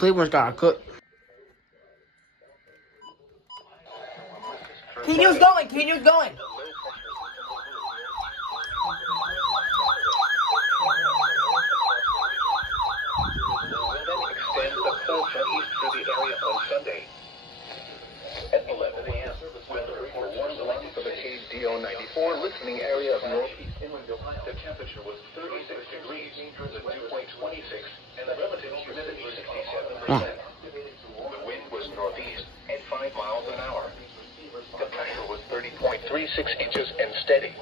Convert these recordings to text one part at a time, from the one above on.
Cleveland's got a good. Keep news going. Keep news going. Extend the cold front east through the area on Sunday. At 11 a.m., weather report warns along for the KDO94 listening area of northeast inland Ohio. The temperature was 36 degrees, the dew point 26, and the relative humidity 67%. The wind was northeast at 5 miles an hour. The pressure was 30.36 inches and steady.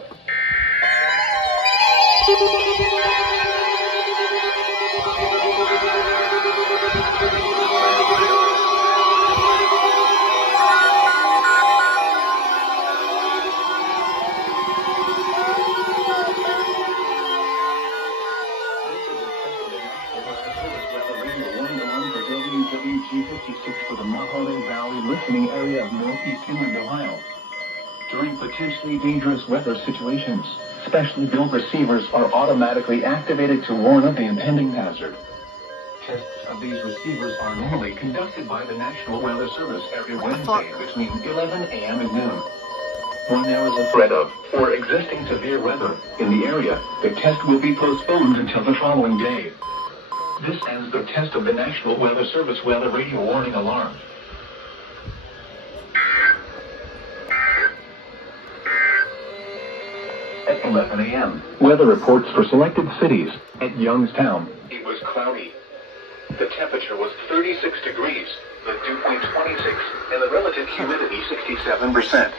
WWG56 for the Mohawk Valley listening area of northeast inland Ohio. During potentially dangerous weather situations, specially built receivers are automatically activated to warn of the impending hazard. Tests of these receivers are normally conducted by the National Weather Service every Wednesday between 11 a.m. and noon. When there is a threat of or existing severe weather in the area, the test will be postponed until the following day. This ends the test of the National Weather Service weather radio warning alarm. At 11 a.m., weather reports for selected cities. At Youngstown, it was cloudy. The temperature was 36 degrees, the dew point 26, and the relative humidity 67%.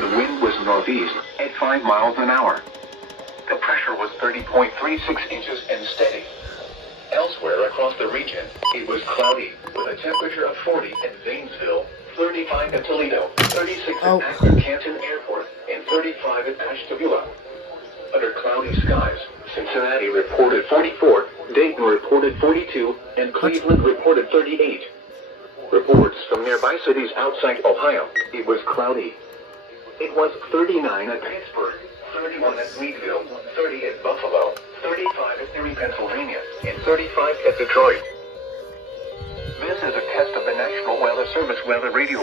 The wind was northeast at 5 miles an hour. The pressure was 30.36 inches and steady. Elsewhere across the region, it was cloudy, with a temperature of 40 in Zanesville, 35 at Toledo, 36 at Akron Canton Airport, and 35 at Ashtabula. Under cloudy skies, Cincinnati reported 44, Dayton reported 42, and Cleveland reported 38. Reports from nearby cities outside Ohio, it was cloudy. It was 39 at Pittsburgh, 31 at Meadville, 30 at Buffalo, 35 at Erie, Pennsylvania, and 35 at Detroit. This is a test of the National Weather Service weather radio.